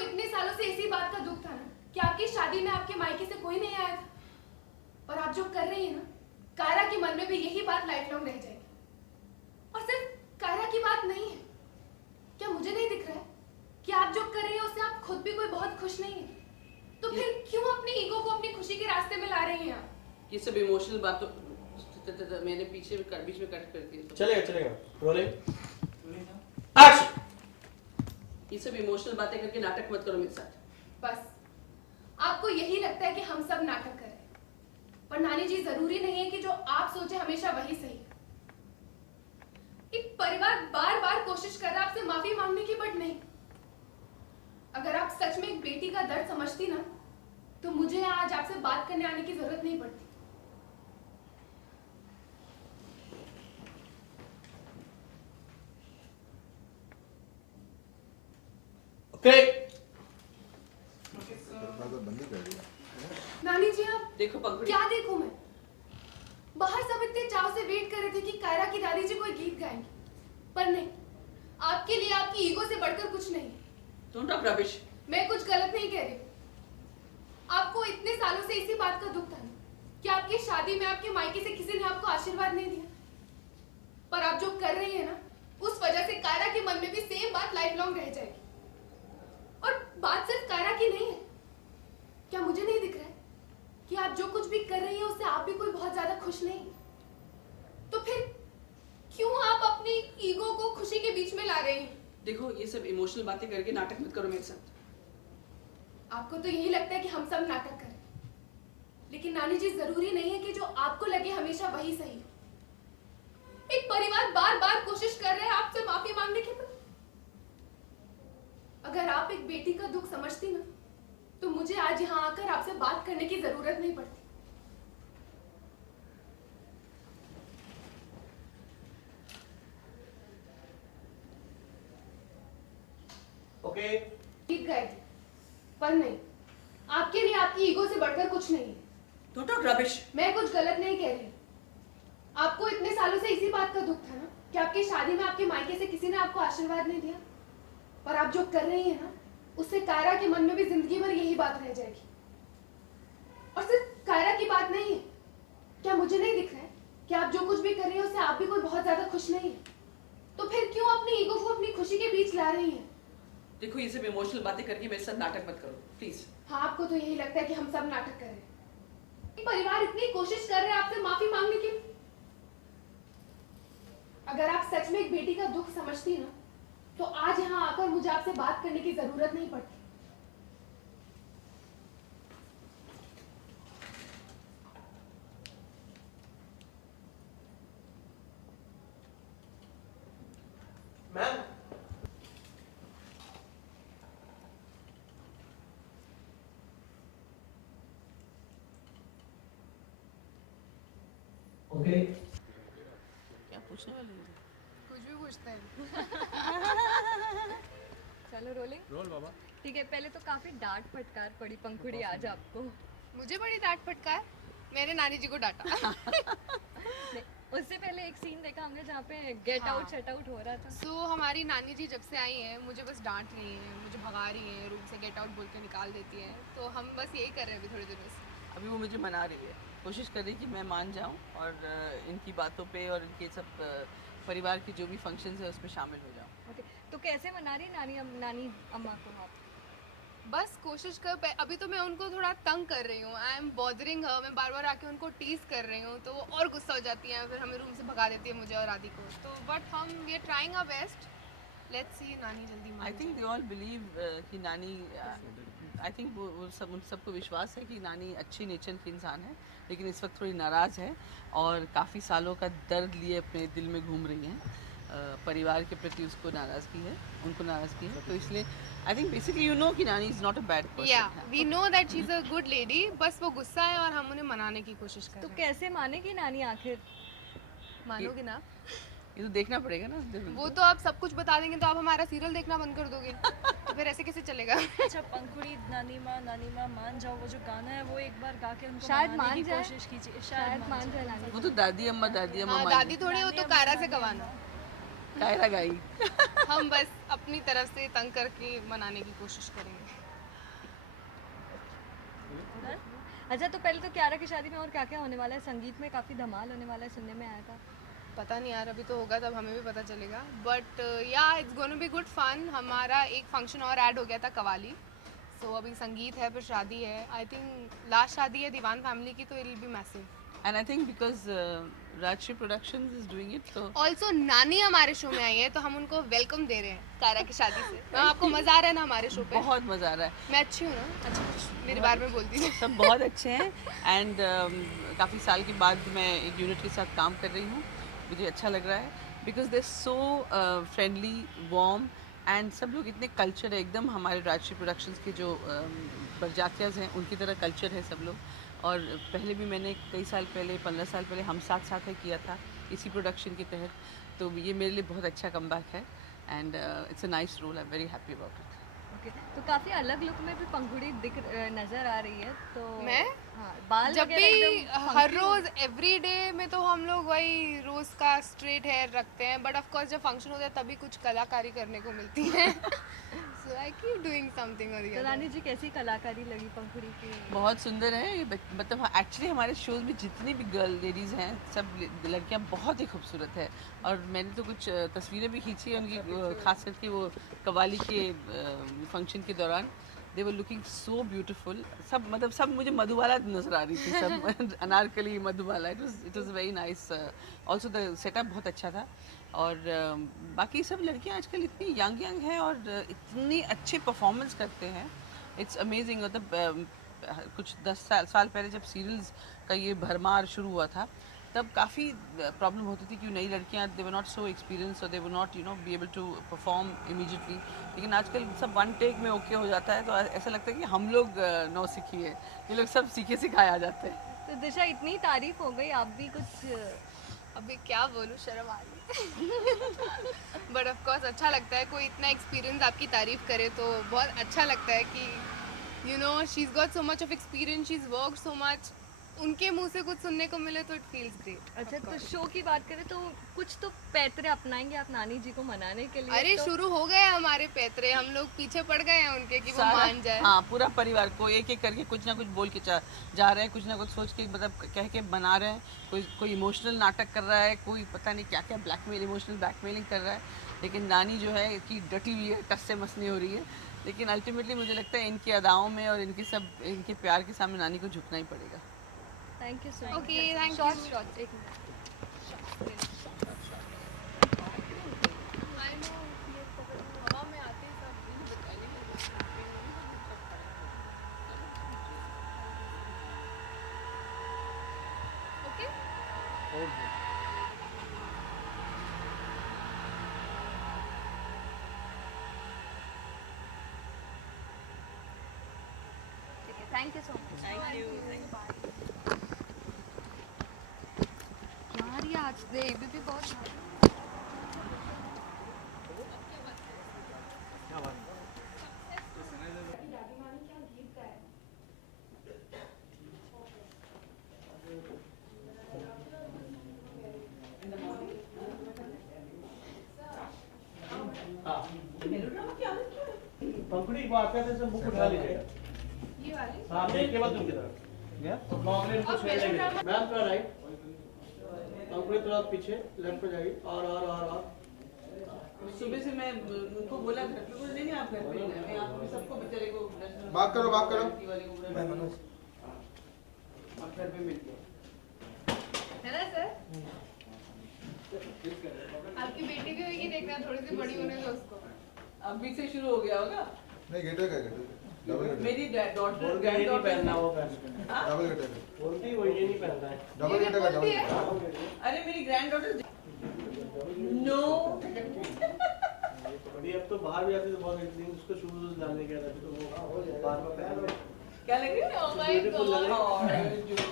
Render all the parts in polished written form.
इतने सालों से इसी बात का दुख था ना कि आपकी शादी में आपके मायके से कोई नहीं आया था, और आप जो कर रही है ना, कायरा के मन में भी यही बात लाइफ लॉन्ग रह जाएगी। और सिर्फ कायरा की बात नहीं है, क्या मुझे नहीं दिख रहा है कि आप जो कर रही है उससे आप खुद भी कोई बहुत खुश नहीं है? तो फिर क्यों अपनी ईगो को अपनी खुशी के रास्ते में ला रही हैं आप? ये सब इमोशनल बातों मैंने बीच में कट कर दिया। चलेगा रोलिंग एक्शन। ये सब इमोशनल बातें करके नाटक मत करो मेरे साथ। बस आपको यही लगता है कि हम सब नाटक कर रहे हैं, पर नानी जी जरूरी नहीं है कि जो आप सोचे हमेशा वही सही है। एक परिवार बार बार कोशिश कर रहा है आपसे माफी मांगने की, बट नहीं। अगर आप सच में एक बेटी का दर्द समझती ना, तो मुझे आज आपसे बात करने आने की जरूरत नहीं पड़ती। ओके नानी जी आप देखो पंखुड़ी, क्या देखूं मैं? बाहर सब इतने चाव से वेट कर रहे थे कि कायरा की दादी जी कोई गीत गाएंगी, पर नहीं, आपके लिए आपकी ईगो से बढ़कर कुछ नहीं। Don't talk rubbish. मैं कुछ गलत नहीं कह रही। आपको इतने सालों से इसी बात का दुख था ना कि आपकी शादी में आपके मायके से किसी ने आपको आशीर्वाद नहीं दिया, पर आप जो कर रही है ना, उस वजह से कायरा के मन में भी सेम बात लाइफ लॉन्ग रह जाएगी। और बात सिर्फ कायरा की नहीं है। क्या मुझे नहीं दिख रहा है कि आप जो कुछ भी कर रही हैं उससे आप भी कोई बहुत ज्यादा खुश नहीं? तो फिर क्यों आप अपनी ईगो को खुशी के बीच में ला रही हैं? देखो ये सब इमोशनल बातें करके नाटक मत करो मेरे साथ। आपको तो यही लगता है कि हम सब नाटक करें, लेकिन नानी जी जरूरी नहीं है कि जो आपको लगे हमेशा वही सही हो। एक परिवार बार बार कोशिश कर रहे हैं आपसे माफी मांगने की, अगर आप एक बेटी का दुख समझती ना, तो मुझे आज यहाँ आकर आपसे बात करने की जरूरत नहीं पड़ती। ओके ठीक गए, पर नहीं, आपके लिए आपकी ईगो से बढ़कर कुछ नहीं है। Don't talk rubbish. मैं कुछ गलत नहीं कह रही। आपको इतने सालों से इसी बात का दुख था ना कि आपकी शादी में आपके मायके से किसी ने आपको आशीर्वाद नहीं दिया, पर आप जो कर रही हैं ना, उससे कायरा के मन में भी जिंदगी भर यही बात रह जाएगी। और सिर्फ कायरा की बात नहीं है। क्या मुझे नहीं दिख रहा है कि आप जो कुछ भी कर रही हैं उससे आप भी कोई बहुत ज्यादा खुश नहीं है? तो फिर क्यों अपनी ईगो को अपनी खुशी के बीच ला रही हैं? देखो ये सब इमोशनल बातें करके मेरे साथ नाटक मत करो प्लीज। हाँ, आपको तो यही लगता है कि हम सब नाटक कर रहे हैं। परिवार इतनी कोशिश कर रहे हैं आपसे माफी मांगने की। अगर आप सच में एक बेटी का दुख समझती ना, तो आज यहाँ आकर मुझे आपसे बात करने की जरूरत नहीं पड़ती। मैम ओके क्या पूछने वाली है? कुछ भी पूछते हैं। चलो रोलिंग रोल बाबा। ठीक है। पहले तो काफी डांट फटकार पड़ी पंखुड़ी आज आपको। मुझे बड़ी डांट फटकार, मैंने नानी जी को डांटा। नहीं, उससे पहले एक सीन देखा हमने जहाँ पे गेट हाँ। आउट सेट आउट हो रहा था। सो हमारी नानी जी जब से आई हैं, मुझे बस डांट रही हैं, मुझे भगा रही हैं, रूम से गेट आउट बोल के निकाल देती हैं। तो हम बस यही कर रहे हैं अभी थोड़े दिनों से। अभी वो मुझे मना रही है, कोशिश कर रही कि मैं मान जाऊं और इनकी बातों पे और इनके सब परिवार की जो भी फंक्शंस है उसमें शामिल हो जाऊं। ओके, तो कैसे मना रही नानी अम्मा को आप? बस कोशिश कर, अभी तो मैं उनको थोड़ा तंग कर रही हूँ। आई एम बॉदरिंग हर, मैं बार बार आके उनको टीज कर रही हूँ, तो वो और गुस्सा हो जाती हैं, फिर हमें रूम से भगा देती है मुझे और आदि को। तो बट हम we are trying our best, let's see नानी जल्दी मान I think they all believe कि नानी, आई थिंक वो उन सबको विश्वास है कि नानी अच्छी नेचर की इंसान है, लेकिन इस वक्त थोड़ी नाराज़ है और काफ़ी सालों का दर्द लिए अपने दिल में घूम रही हैं। परिवार के प्रति उसको नाराज़गी है, उनको नाराज़गी है, तो इसलिए I think basically you know कि नानी इज़ नॉट अ बैड या person. We know that she is a good lady, बस वो गुस्सा है और हम उन्हें मनाने की कोशिश कर तो रहे हैं। कैसे मानेगी नानी आखिर? मानोगे ना? ये तो देखना पड़ेगा ना। वो तो आप सब कुछ बता देंगे तो आप हमारा सीरियल देखना बंद कर दोगे, तो फिर ऐसे कैसे चलेगा? अच्छा पंखुड़ी नानी माँ मान जाओ, वो जो गाना है वो एक बार गा के उनको शायद मनाने मान की जाए। कोशिश कीजिए। शायद मान जाए नानी। वो तो दादी अम्मा हाँ, मान दादी थोड़ी, वो तो कायरा से गवाना। कायरा गाई। हम बस अपनी तरफ से तंग करके मनाने की कोशिश करेंगे। अच्छा, तो पहले तो क्यारा की शादी में और क्या क्या होने वाला है? संगीत में काफ़ी धमाल होने वाला है, सुनने में आया था। पता नहीं यार, अभी तो होगा तब हमें भी पता चलेगा, but yeah it's gonna be good fun. हमारा एक फंक्शन और ऐड हो गया था, कवाली। सो अभी संगीत है, फिर शादी है। आई थिंक लास्ट शादी है दीवान फैमिली की, तो it will be massive. And I think because Rajshri productions is doing it, तो ऑल्सो नानी हमारे शो में आई है, तो हम उनको वेलकम दे रहे हैं कायरा की शादी से। मैम, आपको मजा आ रहा है ना हमारे शो पे? बहुत मज़ा आ रहा है। मैं अच्छी हूँ ना? अच्छा, कुछ मेरे बारे में बोलती हूँ। सब बहुत अच्छे हैं एंड काफ़ी साल के बाद मैं एक यूनिट के साथ काम कर रही हूँ, मुझे अच्छा लग रहा है because they so friendly, warm and सब लोग इतने कल्चर है एकदम। हमारे राजश्री प्रोडक्शंस के जो बरजातियाज हैं उनकी तरह कल्चर है सब लोग। और पहले भी मैंने कई साल पहले, 15 साल पहले हम साथ साथ है किया था इसी प्रोडक्शन के तहत, तो ये मेरे लिए बहुत अच्छा कमबैक है and it's a nice role. I am very happy about it. Okay, तो काफ़ी अलग लुक में भी पंखुड़ी नज़र आ रही है, तो मैं? हाँ, बाल जब वगैरह भी एकदम हर funky रोज एवरी डे में तो हम लोग वही रोज का स्ट्रेट हेयर रखते हैं, बट ऑफ कोर्स जब फंक्शन होता है तभी कुछ कलाकारी करने को मिलती है। सो आई कीप डूइंग समथिंग और तो रानी जी, कैसी कलाकारी लगी पंखुड़ी की? बहुत सुंदर है ये मतलब एक्चुअली हमारे शोज में जितनी भी गर्ल लेडीज़ हैं सब लड़कियां बहुत ही खूबसूरत है। और मैंने तो कुछ तस्वीरें भी खींची हैं उनकी, खास करके वो कवाली के फंक्शन के दौरान। दे वर लुकिंग सो ब्यूटीफुल। सब मतलब सब मुझे मधुबाला नजर आ रही थी, सब Anarkali Madhubala. It was very nice. Also the setup बहुत अच्छा था। और बाकी सब लड़कियां आजकल इतनी यंग हैं और इतनी अच्छे परफॉर्मेंस करते हैं, इट्स अमेजिंग। मतलब कुछ 10 साल पहले जब सीरियल्स का ये भरमार शुरू हुआ था तब काफ़ी प्रॉब्लम होती थी कि नई लड़कियां दे वर नॉट सो एक्सपीरियंस और they were not be able to perform immediately. लेकिन आजकल सब वन टेक में ओके हो जाता है, तो ऐसा लगता है कि हम लोग नौ सीखी है, ये लोग सब सीखे सिखाए आ जाते हैं। तो दिशा, इतनी तारीफ हो गई, आप भी कुछ अभी क्या बोलूं, शर्म आ रही है। बट ऑफ कोर्स अच्छा लगता है, कोई इतना एक्सपीरियंस आपकी तारीफ करे तो बहुत अच्छा लगता है कि she is got so much of experience, she is work so much. उनके मुंह से कुछ सुनने को मिले तो इट फील्स ग्रेट। अच्छा, तो शो की बात करें तो कुछ तो पैतरे अपनाएंगे आप नानी जी को मनाने के लिए? अरे तो शुरू हो गए हमारे पैतरे, हम लोग पीछे पड़ गए हैं उनके कि वो मान जाए। हाँ, पूरा परिवार को एक एक करके कुछ ना कुछ बोल के जा रहे हैं, कुछ ना कुछ सोच के मतलब कह के बना रहे हैं। कोई इमोशनल नाटक कर रहा है, कोई पता नहीं क्या क्या ब्लैकमेल, इमोशनल ब्लैकमेलिंग कर रहा है। लेकिन नानी जो है कि डटी हुई है, टस से मस नहीं हो रही है। लेकिन अल्टीमेटली मुझे लगता है इनकी अदाओं में और इनके प्यार के सामने नानी को झुकना ही पड़ेगा। Thank you so much. Okay, thank short you. Short एक मिनट। हवा में आते ही सब बताने ओके। ठीक है, थैंक यू सो मच। यार, ये आज दे भी बहुत पंखुड़ी को आते थे सब बुक उठा लीजिएगा। ये वाली हाँ, देख के बाद उनकी तरफ। नॉर्मली इनको छेड़ लेंगे। मैम थोड़ा राइट, पंखुड़ी थोड़ा पीछे, लेफ्ट पे जाइए। और सुबह से मैं उनको बोला घर पे, बोले नहीं आप घर पे ही मैं आप सबको बेचारे को बात करो मैं मनोज और घर पे मिल गया है ना सर? आपकी बेटी भी होगी, देखना थोड़ी सी बड़ी होने दो उसको। अभी से शुरू हो गया होगा। नहीं, गेटर का गेटर डबल गेटर मेरी डॉटर बोलती है ये नहीं पहनना, वो पहनना। डबल गेटर बोलती वो ये नहीं पहनना है। डबल गेटर का बोलती है? डबल गेटर अरे मेरी ग्रैंड डॉटर नो अभी अब तो बाहर भी आती तो बहुत एक दिन उसको शूज डालने गया था, तो वो बार बार पहन ले। क्या लग रही है? Oh my Beautiful लग God. रही है।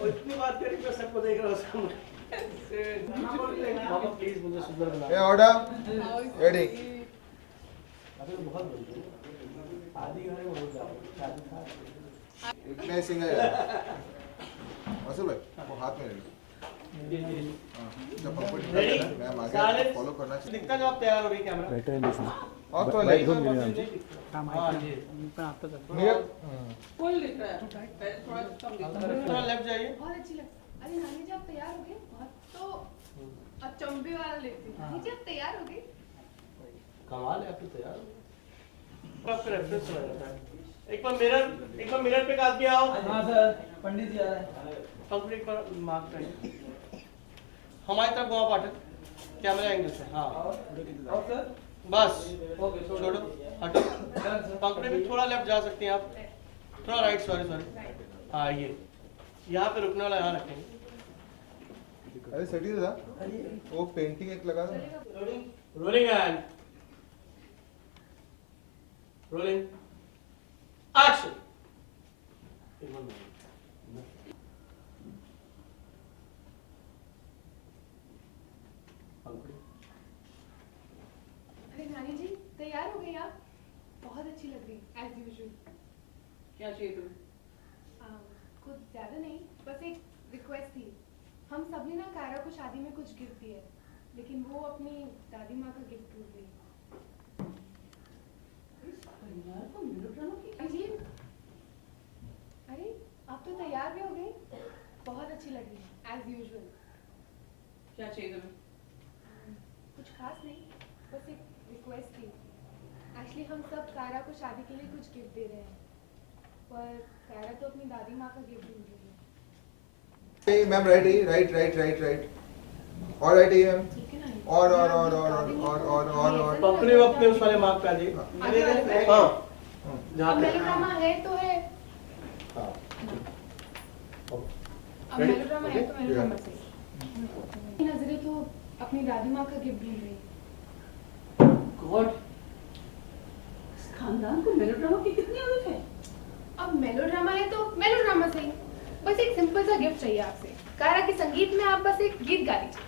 और इतनी बात करी मैं सबको देख रहा हूँ सामने। पापा प्लीज मुझे सुंदर बना। ए ऑर्डर रेडी अभी तो बहुत बोलते हैं। आधी घंटे में हो जाओ, शादी था। इतने सिंगल है वैसे भाई वो हाथ में ले लो जब पप्पू Ready? मैम आगे Silence. फॉलो करना चाहिए दिखता जब आप तैयार हो रही कैमरा और तो ले हाँ जी नियर फुल दिख रहा है पहले थोड़ा कम दिख रहा है थोड़ा लेफ्ट जाइए बहुत अच्छी लग। अरे नानी जी आप तैयार हो गए? बहुत तो अचंभे वाला लेती हूँ। नानी जी आप तैयार हो गए? कमाल है आप तो तैयार हो आपका रेफरेंस चला जाता है एक बार मिरर पे आदमी आओ हाँ सर पंडित जी आ रहे हैं पंकज एक बार मार्क करिए हमारी तरफ घुमा पाठक कैमरा एंगल से हाँ और सर बस ओके छोड़ो हटो पंकज भी थोड़ा लेफ्ट जा सकते हैं आप थोड़ा राइट सॉरी हाँ ये यहाँ पे रुकने वाला यहाँ रखेंगे अरे सेटी था वो पेंटिंग एक लगा दो रोलिंग एंड रोलिंग एक्शन अरे नानी जी तैयार हो गई आप? बहुत अच्छी लग रही एज यूजुअल। क्या चाहिए तुम्हें कुछ ज्यादा नहीं, बस एक रिक्वेस्ट थी। हम सब ने ना कायरा को शादी में कुछ गिफ्ट दिया है, लेकिन वो अपनी दादी माँ का गिफ्ट भूल गई। जी अरे आप तो तैयार भी हो गई, बहुत अच्छी लग रही है एज यूजुअल। क्या चाहिए तुम्हें कुछ खास नहीं, बस एक रिक्वेस्ट थी। एक्चुअली हम सब कायरा को शादी के लिए कुछ गिफ्ट दे रहे हैं, पर कायरा तो अपनी दादी माँ का गिफ्ट भूल गई है। मैम राइट और राइट है मैम ठीक है ना? और पंकज अपने उस वाले मार्क पे आ जाइए हाँ जहाँ अब पे मेलोड्रामा है तो है। अब मेलोड्रामा है तो मेलोड्रामा सही। नजरें तो अपनी दादी माँ का गिफ्ट ढूंढ रही है। गॉड इस खानदान को मेलोड्रामा की कितनी आदत है अब मेलोड्रामा है तो मेलोड्रामा सही। बस एक सिंपल सा गिफ्ट चाहिए आपसे। कायरा के संगीत में आप बस एक गीत गा लीजिए।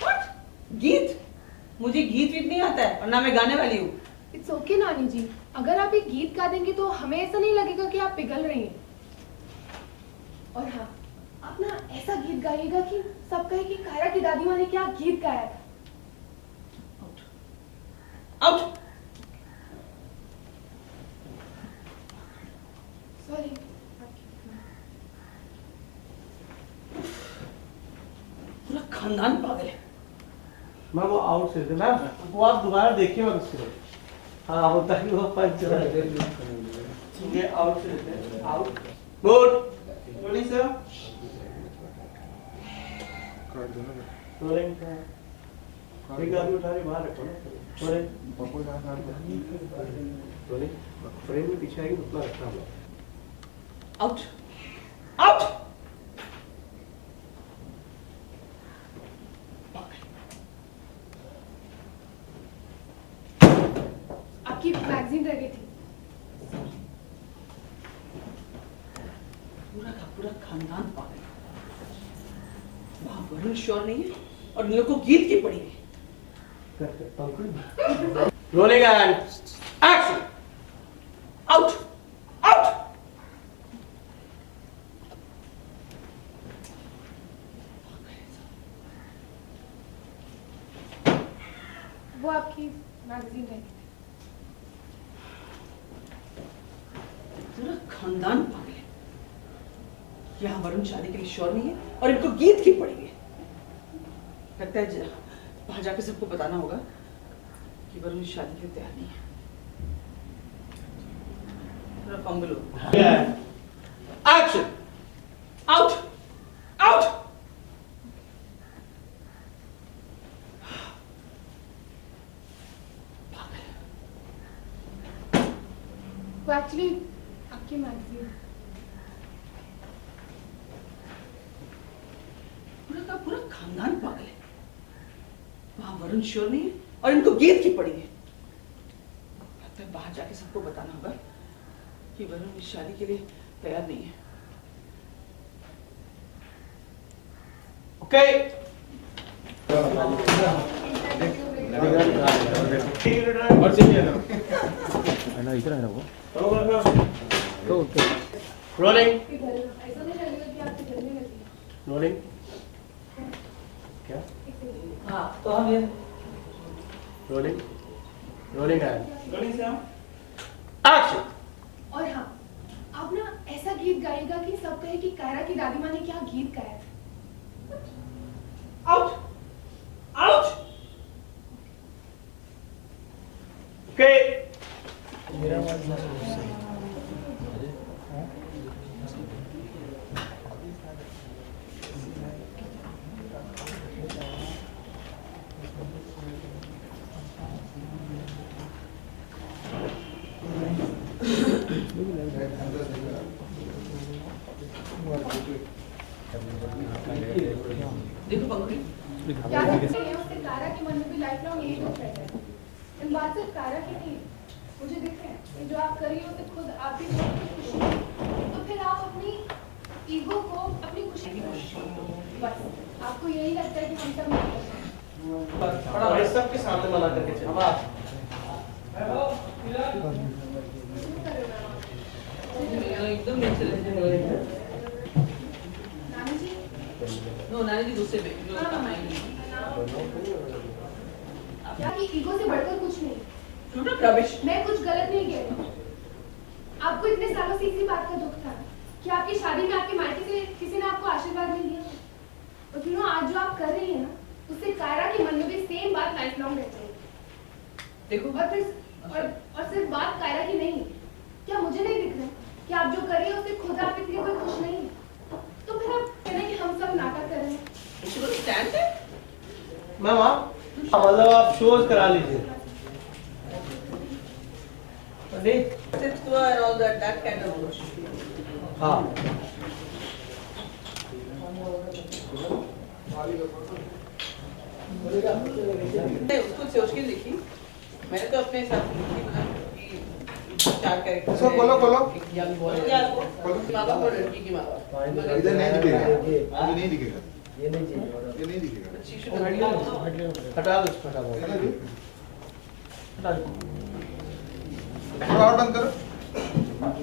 व्हाट गीत मुझे गीत नहीं आता है और ना मैं गाने वाली हूँ इट्स ओके नानी जी, अगर आप एक गीत गा देंगे तो हमें ऐसा नहीं लगेगा कि आप पिघल रही हैं। और हाँ, आप ना ऐसा गीत गाइएगा कि सब कहे कि कायरा की दादी माँ ने क्या गीत गाया था। Out sorry. पूरा खानदान पागल है मैम वो आउट से थे मैम वो आप दोबारा देखिए मत उसको हाँ होता है वो पंच ये आउट से थे out good rolling sir rolling ठीक है अभी उठा के बाहर रखो ना रोलिंग पप्पू जाना रोलिंग फ्रेम में पीछे आएगी उतना रखना होगा आउट आउट आपकी मैगजीन रह गई थी। पूरा का पूरा खानदान पागल है वहाँ वरुण श्योर नहीं है और इन लोगों को गीत की पड़ी है rolling and action out out वो आपकी मैगजीन रह गई थी। पूरा खानदान पागल है यहाँ वरुण शादी के लिए श्योर नहीं है और इनको गीत की पड़ी है लगता है वहां जाके सबको बताना होगा कि वरुण शादी के लिए तैयार नहीं है पूरा फंबल हो एक्शन आउट आउट वो एक्चुअली आपकी मैगजीन। पूरा का पूरा खानदान पागल है वहां वरुण श्योर नहीं है और इनको गीत की पड़ी है लगता है बाहर जाके सबको बताना होगा कि वरुण इस शादी के लिए तैयार नहीं है ओके और चाहिए ना इधर है ना वो रोलिंग ऐसा नहीं लगेगा कि आपकी जल्दी लगी है। रोलिंग रोलिंग एंड रोलिंग से हम एक्शन। और हाँ, आप ना ऐसा गीत गाइएगा कि सब कहे कि कायरा की दादी माँ ने क्या गीत गाया। Out out. ओके मेरा आवाज ना देखो पंखुड़ी क्या कहते हैं उससे कायरा के मन में भी लाइफ लॉन्ग यही दुख रहता है। इन बात सिर्फ कायरा की नहीं, मुझे दिख रहा है कि जो आप कर रही हो उससे खुद आप भी बहुत खुश हो। तो फिर आप अपनी ईगो को अपनी खुशी की कोशिश करो। बस आपको यही लगता है कि हम सब नहीं कर रहे। बड़ा भाई सबके सामने मना करके चलो। एकदम नीचे रहते नानी जी, नो नानी जी गुस्से में जो काम आएंगी क्या कि ईगो से बढ़कर कुछ नहीं। रबिश मैं कुछ गलत नहीं कह रही। आपको इतने सालों से इसी बात का दुख था कि आपकी शादी में आपके मायके से किसी ने आपको आशीर्वाद नहीं दिया। और यू नो आज जो आप कर रही हैं ना, उससे कायरा के मन में भी सेम बात लाइफ लॉन्ग रह जाएगी। देखो और फिर और सिर्फ बात कायरा की नहीं, क्या मुझे नहीं दिख रहा कि आप जो कर रही हैं उससे खुद आप इतनी कोई खुश नहीं है? तो फिर आप कह रहे हैं कि हम सब नाटक कर रहे हैं। स्टैंड है मैम आप मतलब आप शोज करा लीजिए। नहीं and all that kind of हाँ उसको सोच के लिखी मैंने तो अपने हिसाब से लिखी मतलब कि चार कैरेक्टर इसको खोलो, खोलो। यंग बॉय माँ बाप और लड़की की माँ बाप इधर नहीं दिखेगा, इधर नहीं दिखेगा, ये नहीं चाहिए ये नहीं दिखेगा। हटा दो इसको, हटा दो इधर भी। हटा दो। थोड़ा और बंद करो।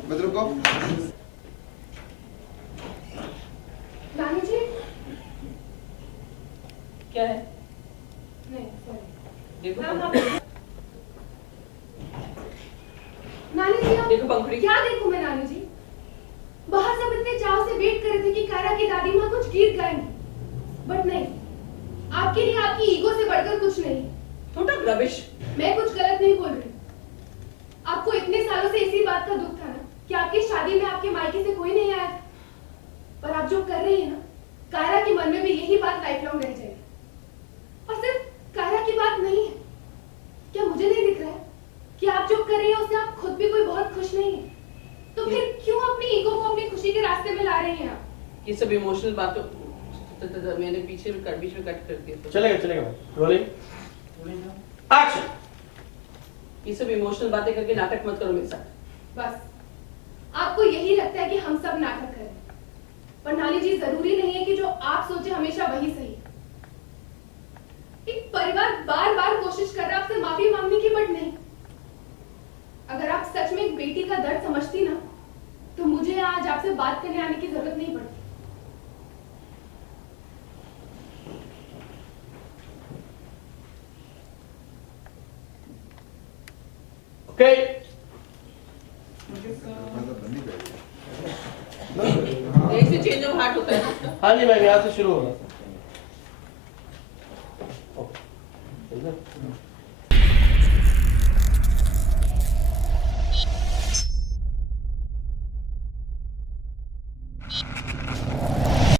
बस रुको। नानी जी, क्या है नहीं sorry। देखो मैम, पंखुड़ी नानी जी आप देखो पंखुड़ी क्या देखूं मैं नानी जी? बाहर सब इतने चाव से वेट कर रहे थे कि कायरा की दादी माँ कुछ गीत गाएंगी, बट नहीं, आपके लिए आपकी ईगो से बढ़कर कुछ नहीं। थोड़ा रबिश मैं कुछ गलत नहीं बोल रही। आपको इतने सालों से इसी बात का दुख था ना कि आपकी शादी में आपके मायके से कोई नहीं आया था। पर आप जो कर रही है ना, कायरा के मन में भी यही बात लाइफ लॉन्ग रह जाएगी। और सिर्फ कायरा की बात नहीं है, क्या मुझे नहीं दिख रहा है कि आप जो कर रही है उससे आप खुद भी कोई बहुत खुश नहीं है? तो फिर क्यों अपनी ईगो को अपनी खुशी के रास्ते में ला रही हैं आप? ये सब इमोशनल बातों मैंने पीछे में बीच में कट कर दिया तो चलेगा चलेगा रोलिंग एक्शन। ये सब इमोशनल बातें करके नाटक मत करो मेरे साथ बस आपको यही लगता है कि हम सब नाटक करें, पर नानी जी जरूरी नहीं है कि जो आप सोचे हमेशा वही सही है। एक परिवार बार बार कोशिश कर रहा है आपसे माफी मांगने की, बट नहीं। अगर आप सच में एक बेटी का दर्द समझती ना, तो मुझे आज आपसे बात करने आने की जरूरत नहीं पड़ती। ओके मतलब बंद ही करेगा। यही से चेंज ऑफ हार्ट होता है ना हाँ जी मैम यहाँ से शुरू होगा। ओके